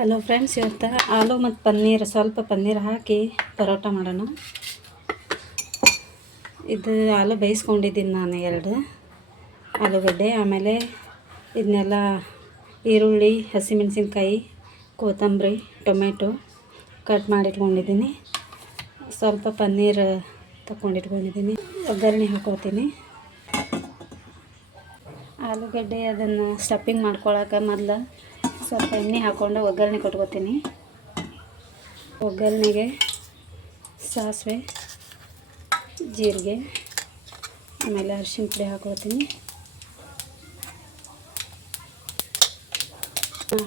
Hello friends, ಇವತ್ತು ಆಲೂ ಮತ್ತು ಪನ್ನೀರ್ ಸ್ವಲ್ಪ ಪನ್ನೀರ್ ಹಾಕಿ ಪರೋಟ ಮಾಡೋಣ. ಇದು ಆಲೂ ಬೇಯಿಸ್ಕೊಂಡಿದ್ದೀನಿ ನಾನು 2 ಆಲೂಗಡ್ಡೆ. ಆಮೇಲೆ ಇದನ್ನೆಲ್ಲ ಈರುಳ್ಳಿ, ಹಸಿಮೆಣಸಿನ್ಕಾಯಿ, ಕೊತ್ತಂಬರಿ, ಟೊಮೆಟೊ ಕಟ್ ಮಾಡಿಟ್ಕೊಂಡಿದ್ದೀನಿ. ಸ್ವಲ್ಪ ಪನ್ನೀರ್ ತಗೊಂಡಿಟ್ಕೊಂಡಿದ್ದೀನಿ. ಒಗ್ಗರಣೆ ಹಾಕೋತೀನಿ. ಆಲೂಗಡ್ಡೆ ಅದನ್ನು ಸ್ಟಫಿಂಗ್ ಮಾಡ್ಕೊಳಕ್ಕೆ ಮೊದಲು ಸ್ವಲ್ಪ ಎಣ್ಣೆ ಹಾಕ್ಕೊಂಡು ಒಗ್ಗರಣೆ ಕೊಟ್ಕೋತೀನಿ. ಒಗ್ಗರಣೆಗೆ ಸಾಸಿವೆ, ಜೀರಿಗೆ, ಆಮೇಲೆ ಅರಿಶಿನ ಪುಡಿ ಹಾಕೋತೀನಿ.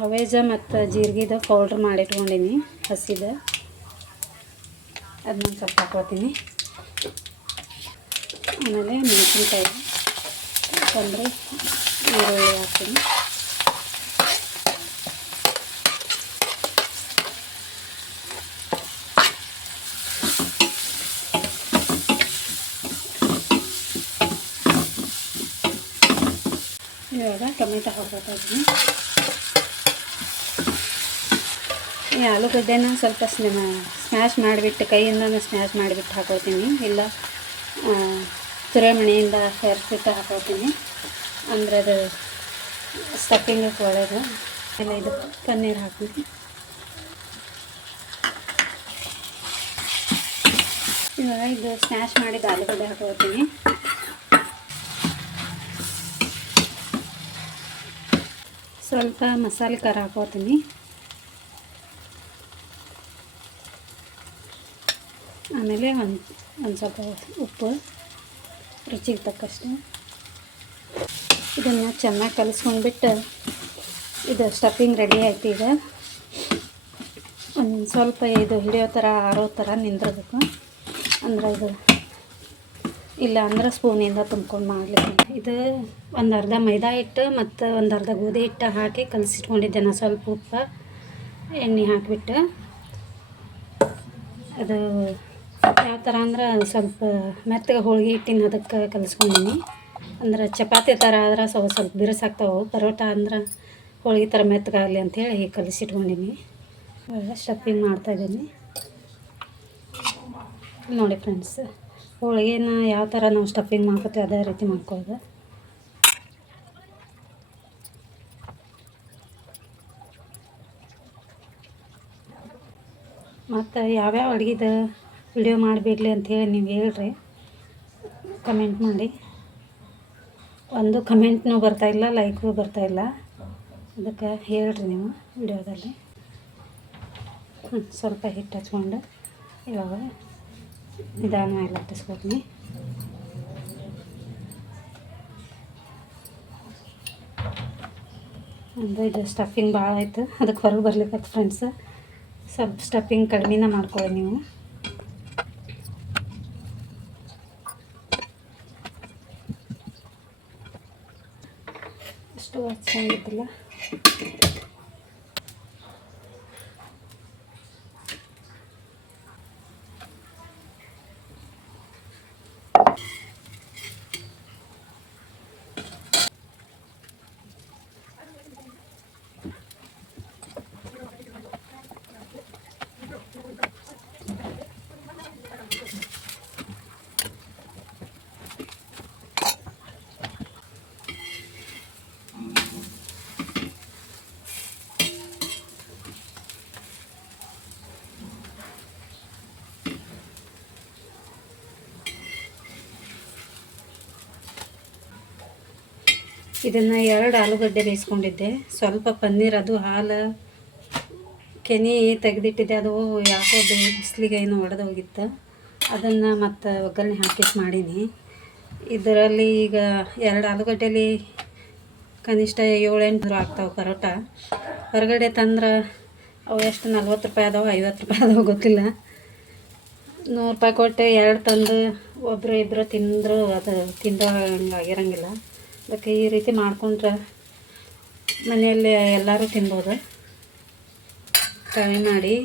ಹವೇಜ ಮತ್ತು ಜೀರಿಗೆದು ಪೌಡ್ರ್ ಮಾಡಿಟ್ಕೊಂಡಿನಿ ಹಸಿದ, ಅದನ್ನ ಸ್ವಲ್ಪ ಹಾಕೋತೀನಿ. ಆಮೇಲೆ ಮೆಣಸಿನ್ಕಾಯಿ, ಕೊತ್ತಂಬರಿ, ಈರುಳ್ಳಿ ಹಾಕ್ತೀನಿ. ಇವಾಗ ಟೊಮೆಟೊ ಹಾಕೋತಾ ಇದ್ದೀನಿ. ಈ ಆಲೂಗಡ್ಡೆನ ಸ್ವಲ್ಪ ಸ್ಮ್ಯಾಶ್ ಮಾಡಿಬಿಟ್ಟು, ಕೈಯಿಂದನೇ ಸ್ಮ್ಯಾಶ್ ಮಾಡಿಬಿಟ್ಟು ಹಾಕೋತೀನಿ. ಇಲ್ಲ ತುರೆಮಣಿಯಿಂದ ಹೆರ್ಸ್ಬಿಟ್ಟು ಹಾಕೋತೀನಿ, ಅಂದರೆ ಅದು ಸ್ಟಫಿಂಗಕ್ಕೆ ಒಳ್ಳೆಯದು. ಆಮೇಲೆ ಇದು ಪನ್ನೀರ್ ಹಾಕ್ತೀನಿ. ಇವಾಗ ಇದು ಸ್ಮ್ಯಾಶ್ ಮಾಡಿದ ಆಲೂಗಡ್ಡೆ ಹಾಕೋತೀನಿ. ಸ್ವಲ್ಪ ಮಸಾಲೆ ಖಾರ ಹಾಕೋತೀನಿ. ಆಮೇಲೆ ಒಂದು ಸ್ವಲ್ಪ ಉಪ್ಪು, ರುಚಿಗೆ ತಕ್ಕಷ್ಟು. ಇದನ್ನು ಚೆನ್ನಾಗಿ ಕಲಿಸ್ಕೊಂಡ್ಬಿಟ್ಟು, ಇದು ಸ್ಟಫಿಂಗ್ ರೆಡಿ ಆಯ್ತು. ಈಗ ಒಂದು ಸ್ವಲ್ಪ ಇದು ಹಿಡಿಯೋ ಥರ ಆರೋ ಥರ ನಿಂದಿರಬೇಕು. ಅಂದರೆ ಇದು ಇಲ್ಲ ಅಂದ್ರೆ ಸ್ಪೂನಿಂದ ತುಂಬ್ಕೊಂಡು ಮಾಡಲಿಕ್ಕೆ. ಇದು ಒಂದು ಅರ್ಧ ಮೈದಾ ಹಿಟ್ಟು ಮತ್ತು ಒಂದು ಅರ್ಧ ಗೋಧಿ ಹಿಟ್ಟು ಹಾಕಿ ಕಲಸಿಟ್ಕೊಂಡಿದ್ದೆ ನಾನು. ಸ್ವಲ್ಪ ಉಪ್ಪು, ಎಣ್ಣೆ ಹಾಕಿಬಿಟ್ಟು, ಅದು ಯಾವ ಥರ ಅಂದ್ರೆ ಸ್ವಲ್ಪ ಮೆತ್ತಗೆ ಹೋಳಿಗೆ ಹಿಟ್ಟಿನ ಅದಕ್ಕೆ ಕಲಿಸ್ಕೊಂಡಿನಿ. ಅಂದ್ರೆ ಚಪಾತಿ ಥರ ಆದ್ರೆ ಸ್ವಲ್ಪ ಬಿರುಸಾಗ್ತಾವೆ. ಪರೋಟ ಅಂದ್ರೆ ಹೋಳಿಗೆ ಥರ ಮೆತ್ತಗಾಗಲಿ ಅಂಥೇಳಿ ಹೀಗೆ ಕಲಿಸಿಟ್ಕೊಂಡಿನಿ. ಇವಾಗ ಸ್ಟಫಿಂಗ್ ಮಾಡ್ತಾಯಿದ್ದೀನಿ ನೋಡಿ ಫ್ರೆಂಡ್ಸ್. ಹೋಳಿಗೆನ ಯಾವ ಥರ ನಾವು ಸ್ಟಫಿಂಗ್ ಮಾಡ್ಕೊತೀವಿ ಅದೇ ರೀತಿ ಮಾಡ್ಕೊಳ್ಳೋದು. ಮತ್ತು ಯಾವ್ಯಾವ ಅಡುಗೆದು ವಿಡಿಯೋ ಮಾಡಿಬಿಡ್ಲಿ ಅಂಥೇಳಿ ನೀವು ಹೇಳ್ರಿ, ಕಮೆಂಟ್ ಮಾಡಿ. ಒಂದು ಕಮೆಂಟ್ನೂ ಬರ್ತಾಯಿಲ್ಲ, ಲೈಕು ಬರ್ತಾಯಿಲ್ಲ. ಅದಕ್ಕೆ ಹೇಳ್ರಿ ನೀವು ವಿಡಿಯೋದಲ್ಲಿ. ಸ್ವಲ್ಪ ಹಿಟ್ಟು ಹಚ್ಕೊಂಡು ಇವಾಗ ನಿಧಾನವಾಗಿ ಲಟ್ಟಿಸ್ಕೊತೀನಿ. ಅಂದರೆ ಇದು ಸ್ಟಫಿಂಗ್ ಭಾಳ ಆಯಿತು, ಅದಕ್ಕೆ ಹೊರಗೆ ಬರ್ಲಿಕ್ಕೆ ಫ್ರೆಂಡ್ಸ್. ಸ್ವಲ್ಪ ಸ್ಟಫಿಂಗ್ ಕಡಿಮೆನ ಮಾಡ್ಕೊಳ್ಳಿ ನೀವು. ಅಷ್ಟು ಹಚ್ಕೊಂಡಿದ್ದಿಲ್ಲ. ಇದನ್ನು 2 ಆಲೂಗಡ್ಡೆ ಬೇಯಿಸ್ಕೊಂಡಿದ್ದೆ. ಸ್ವಲ್ಪ ಪನ್ನೀರ್, ಅದು ಹಾಲು ಕೆನೆ ತೆಗೆದಿಟ್ಟಿದ್ದೆ. ಅದು ಯಾಕೋ ಬಿಸಿಲಿಗೆ ಏನೋ ಒಡೆದೋಗಿತ್ತು. ಅದನ್ನು ಮತ್ತು ಒಗ್ಗರಣೆ ಹಾಕಿಟ್ಟು ಮಾಡೀನಿ. ಇದರಲ್ಲಿ ಈಗ 2 ಆಲೂಗಡ್ಡೆಲಿ ಕನಿಷ್ಠ 7-8 ಆಗ್ತಾವೆ ಪರೋಟ. ಹೊರಗಡೆ ತಂದ್ರೆ ಅವು ಎಷ್ಟು 40 ರೂಪಾಯಿ ಅದಾವೆ, 50 ರೂಪಾಯಿ ಅದಾವೆ ಗೊತ್ತಿಲ್ಲ. 100 ರೂಪಾಯಿ ಕೊಟ್ಟು 2 ತಂದು ಒಬ್ಬರು ಇಬ್ಬರು ತಿಂದರೂ ಅದು ತಿಂದೋ ಆಗಿರಂಗಿಲ್ಲ. ಅದಕ್ಕೆ ಈ ರೀತಿ ಮಾಡಿಕೊಂಡ್ರೆ ಮನೆಯಲ್ಲಿ ಎಲ್ಲರೂ ತಿನ್ಬೋದು. ಟ್ರೈ ಮಾಡಿ.